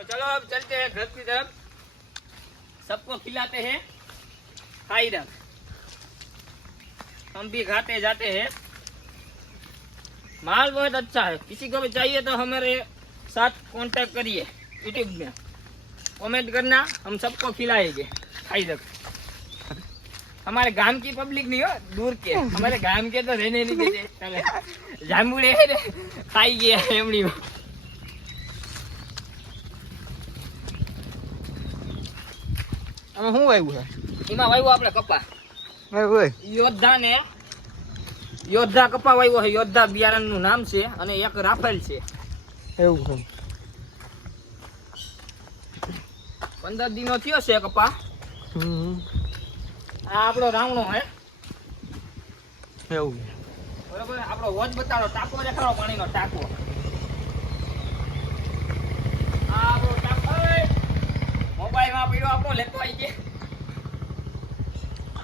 तो चलो अब चलते हैं घर की तरफ, सबको खिलाते हैं, खाई रख, हम भी खाते जाते हैं। माल बहुत अच्छा है, किसी को भी चाहिए तो हमारे साथ कांटेक्ट करिए, यूट्यूब में कमेंट करना, हम सबको खिलाएंगे। खाई रख, हमारे गांव की पब्लिक नहीं हो, दूर के, हमारे गांव के तो रहने नहीं देते। चले जामुड़े खाई गया एमड़ी में। આમાં શું આવ્યું છે? એમાં વાવ્યું આપણે કપા, આવ્યું હોય યોદ્ધા ને યોદ્ધા કપા વાવ્યો છે, યોદ્ધા બિયારણનું નામ છે, અને એક રાફેલ છે. એવું છે. 15 દિનો થયો છે કપા. આ આપણો રાવણો હે, એવું બરોબર. આપણો વોચ બતાડો, ટાંકો દેખાડો, પાણીનો ટાંકો. આ આપણો ટાંકો મોબાઈલમાં પડ્યો, આપણો લેતો આવી ગયા.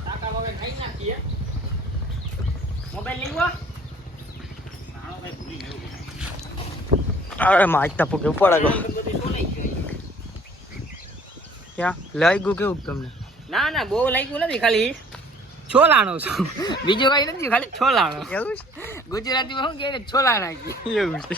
ટાંકા વગર ખાઈ નાખીએ. મોબાઈલ લેવો, અરે માજતા પગે ઉપાડા ગયો. ક્યાં લાગ્યું કેવું તમને? ના ના બહુ લાગ્યું નથી, ખાલી છોલાણો છું, બીજું કઈ નથી, ખાલી છોલાણો. એવું છે? ગુજરાતીમાં શું કહે, છોલાણા. એવું છે.